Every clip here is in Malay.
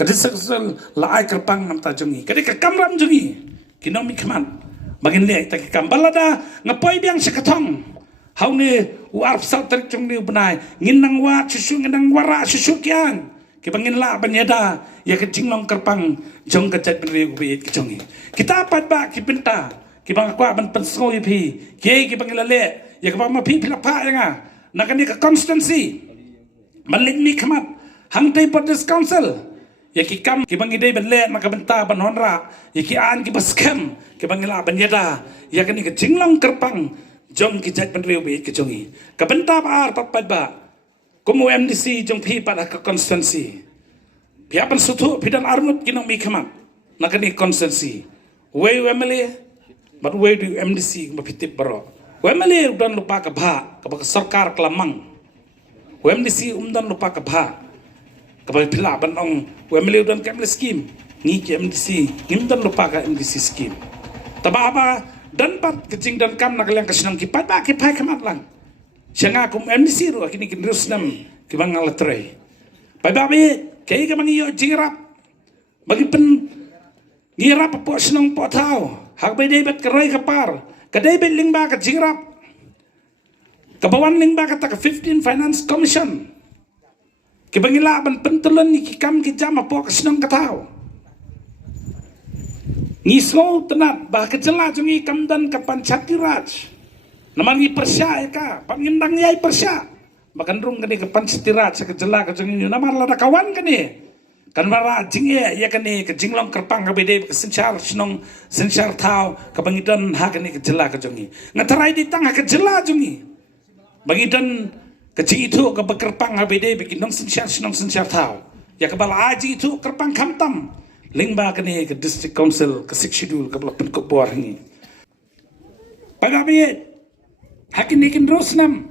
kadisal laai kerpang nam ta jongi kadika kamram jongi kinomi khaman bagin le ta kambalada ngapoi biang sekatong haune warp sal tarik jongi benai nginang wa susu nginang wara susu kian ke bangin la banyada ya kecing long kerpang jong kejat beri ubit kejongi kita apa ba ki pinta ki bang kwa ban pensoi pi ke ki bangin le ya ke bang ma pi pilapa ya nga nakani ka constancy malin mi khamat hang tai Buddhist council ya ki kam ki bangi dei ben le maka benta ban honra ya ki an ki baskem ki bangi la banyada ya kani ka jinglong kerpang jong ki jat ben riu bi ki jongi ka benta ba ar papat ba kumu MDC jong pi pada ka constancy piapan sutu pidan armut kinong mi khamat nakani constancy we wemele but we do MDC ma pitip baro wemele udan lupa ka bha ka sarkar kelamang WMDC dan lupa ke bah kepada pila banong WML dan kemle skim ni ke MDC dan lupa ke MDC skim taba apa dan pat kecing dan kam nak yang kesenang kipat ba kipai kemat lang sianga kum MDC ru kini kinrus nam kibang ngaletre pai ba be kei ke mangi yo jingrap bagi pen ngirap po senang po tau hak be dei bet kerai kapar kedai bet ling ba ke jingrap kabawan ling ba kata ke 15 Finance Commission kibangila ban pentelon ni kikam ki jam apa kesenang katau ngismo tenat bah kejela jungi kamdan ke Panchati Raj namangi persya ka pangindang yai persya makan rung kani ke Panchati Raj kejela ke jungi namar lada kawan kani kan mara jingye ya kani ke jinglong kerpang ke bede ke senchar senong senchar tau ke bangidan ha kani kejela ke jungi ngatarai di tangah kejela jungi bagi dan kecil itu ke bekerpang HBD bikin nong sensiar tahu ya kepala aji itu kerpang kamtam lingba kene ke district council ke sikshidul ke belakang kubur ini pada biye hakin ikin terus nam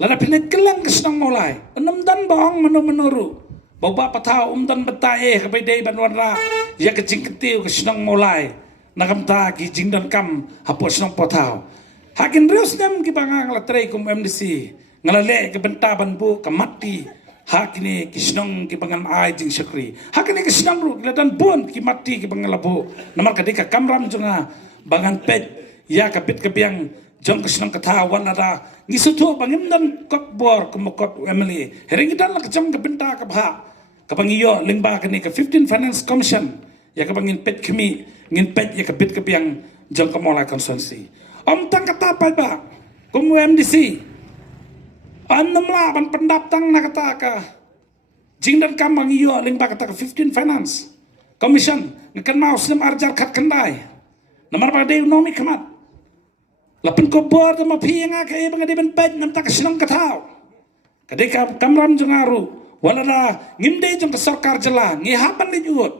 lada pilih kelang kesenang mulai enam dan bohong menuru bawa patau dan betae HBD banwarna ya kecing ketiu kesenang mulai nakam ta kijing dan kam hapus nong potau hakin terus nam kibangang latrai kum MDC ngalale ke benta banbu ke mati hakini kisnong kibangan ai jing syakri hakini kisnong ru kelatan bon ki mati kibangan labu namar kadika kamram junga bangan pet ya kapit kebiang jong kisnong katawan ada ngisutu bangim dan kok bor kumokot emily hering dan la kejong ke benta ke bah kabangiyo lingba kini ke 15 Finance Commission ya kabangin pet kemi ngin pet ya kapit kebiang jong kemolai konsensi om tang kata apa ba kumu MDC anam lah ban pendaptang nak kata ka jing dan kambang iyo lingba kata ka 15 Finance Commission ngekan mau senam arjar kat kendai namar pada nomi kemat lapan kubur sama pianga ke bang ade ben pet nam tak senang katau kadeka kamram jungaru walada ngimde jong ke sarkar jela ngihapan lijut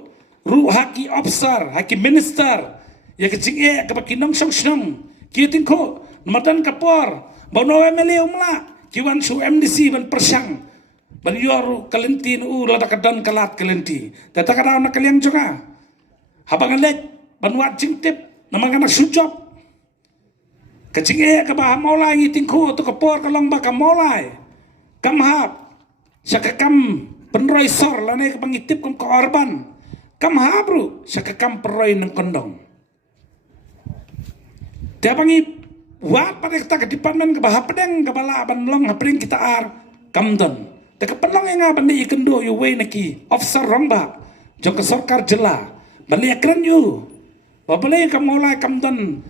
ru haki officer haki minister ya ke jing ke bakinong song senang kitin ko namatan kapor bono emeli umla kiwan su MDC ban persang ban yoru kalenti nu lada kadan kalat kalenti tata kada na kaliang juga habang let ban wat jingtip namang anak sujop kecing ka bah molai ngiting ko to kapor kalong ba ka molai kamhap sakakam penroi sor lane ka pangitip kum korban kamhap ru sakakam peroi nang kondong dia pangi wat pada kita ke department ke bah pedang ke bala banlong hapring kita ar kamdon te ke penlong yang bani ikendo yu we naki officer rongba jong ke sarkar jela bani akran yu babale ka molai kamdon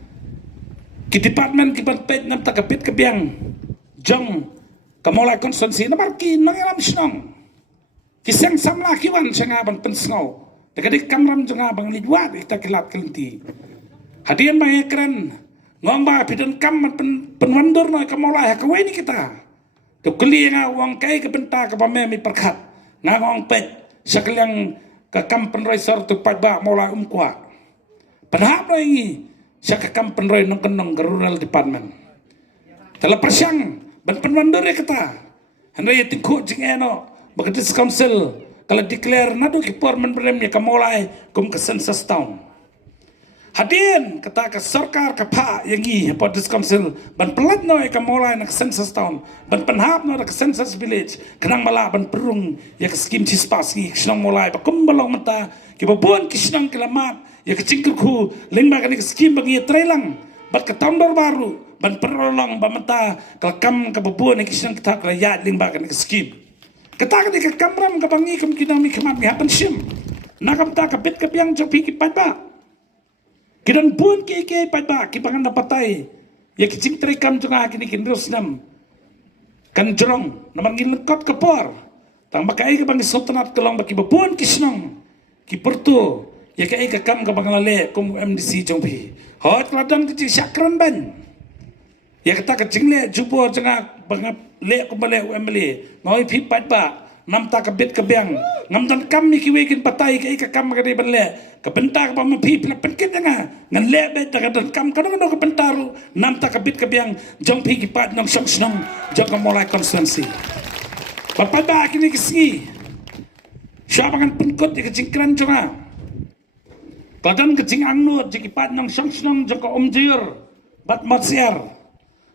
ke department ke pet nam ta kapit ke biang jong ka molai konsensi na marki nang alam snong kisang samla kiwan sanga ban pensngau te ke kamram jong abang lidwat kita kelat kelenti hadian bang akran ngomba pidan kam penwandur no kamolai hakwe ni kita to keli nga wong kai ke benta ke pamemi perkat nga ngong pet sakaliang ka kam penroi sor tu padba mola umkwa panhap no ingi sak kam penroi nong kenong rural department tala persang ban penwandur ya kita henry tikku jing eno bagdis council kalau declare nadu ki porman brem ya kamolai kum ke census town Hadin kata ke sarkar ke pak yang i apa diskonsil ban pelat no ke mulai nak census town ban penhap no ke census village kenang mala ban perung ya ke skim cispas ki snong mulai ba kumbalong mata ki babon ki snong kelamat ya ke cingkur ku lengba kan ke skim bagi trailang bat ke tondor baru ban perolong ba mata kelakam ke babon ki snong kita ke ya lengba kan ke skim kata ke kamram ke bangi kem kinami kemat mi happen sim nakam ta ke bit ke piang copi ki pat kidan pun ke pada kipangan dapatai ya kicing terikam juga kini kinrus nam kan jerong naman ngilengkot kepor tang bakai ke bangi sultanat kelong baki babun kisnong ki pertu ya kai ke kam ke bangalale kum MDC jongpi hot keladan kicing syakran ban ya kata kicing le jubo jengak bangap le kumbale UMLE noi pi pada nam ta kabit kabang ngam dan kam mi kiwekin patai kai ka kam ka de benle ka bentar ba ma pi pla penket nga ngan le be ta dan kam ka no ka bentaru nam ta kabit kabang jong pi ki pat nong song snong jong ka mulai konstansi bapak ba kini kisi syabangan penkot di kecingkran jonga badan kecing angnut jiki pat nong song snong jong ka omjir bat matsiar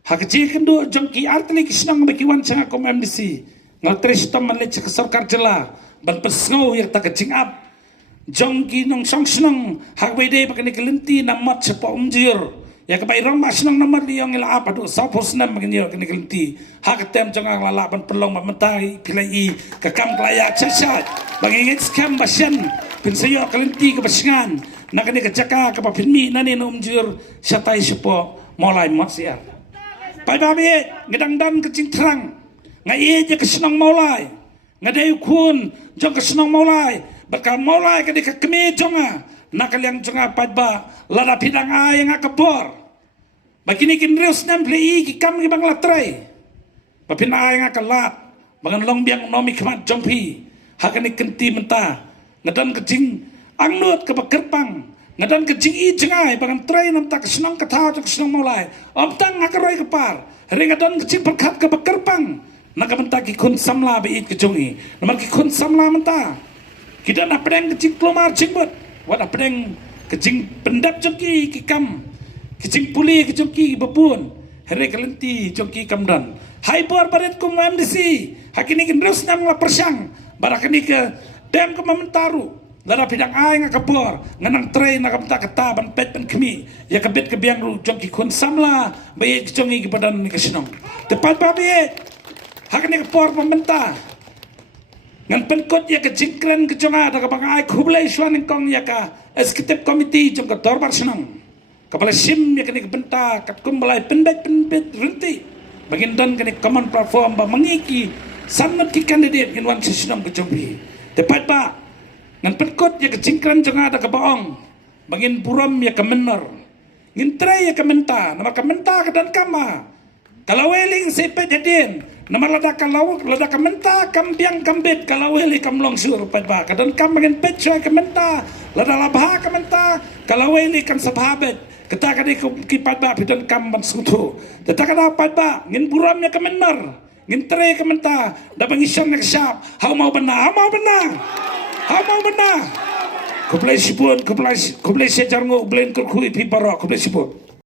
ha kecing do jong ki artli kisnong be kiwan changa kom MDC ngaltris tom malet ke sarkar jela ban pesngau yang tak kecing up jongki nong song snong hak wede pakani kelenti namat sepa umjir ya kebai rong mas nong nomor liang ila apa do sapos nam pakani kani kelenti hak tem jongang lala ban pelong mementai pilai ke kam klaya chasat bangingit skam basyan pinsayo kelenti ke basingan nakani ke jaka ke papinmi nani no umjir satai sepa mulai matsiar pai babi ngedang dan kecing terang ngai je kesenang maulai ngadai kun jong kesenang maulai bakal maulai ke deka kemi jonga nakal yang jonga padba lada pidang ai yang akapor bakini kin reus nam plei ki kam ki bang latrai bapin ai yang akalat bangan long biang nomi kemat jongpi hakani kenti menta ngadan kecing angnut ke bakerpang ngadan kecing i jengai bangan trai nam tak kesenang katau jong kesenang maulai omtang ngakaroi kepar ringadan kecing perkat ke bakerpang nakamenta ki kun samla be it kejongi naman ki kun samla menta kita na pedeng kecing kelomar cingbot wat pedeng kecing pendap joki ki kam kecing puli ki joki bepun here kelenti joki kamdan hai bor baret kum MDC hakini kin terus nam la persang barakani ke dem ke mementaru lara pidang ai nga kapor nganang train nakamenta kata ban pet ban kemi ya kabit ke biang ru joki kun samla be it kejongi ki badan ni kesinong tepat babi hakani kapor pemerintah ngan penkot ya ke jingkren ke jonga da ka bangai khublai swan kong ya ka eksekutif komiti jong ka dorbar senang kepala sim ya kini ke benta kat kumbalai penbet renti bagin dan kini common platform ba mengiki sangat ki kandidat in wan senang ke jombi tepat ba ngan penkot ya ke jingkren jonga da ka baong bagin buram ya ke menor ngin trai ya ke menta nama ke menta ke dan kama kalau weling sepet jadin nama lada kalau lada kamenta kambiang kambit kalau weli kamlong sur pada kadang kam dengan pecah kamenta lada labah kamenta kalau weli kan sahabat kita kadi kipat ba piton kam ban sutu kita kada pada ngin buramnya kamenar ngin tre kamenta da bangisan nak syap hau mau benar kublai sipun kublai sejarngo blen kurkui pi barok kublai sipun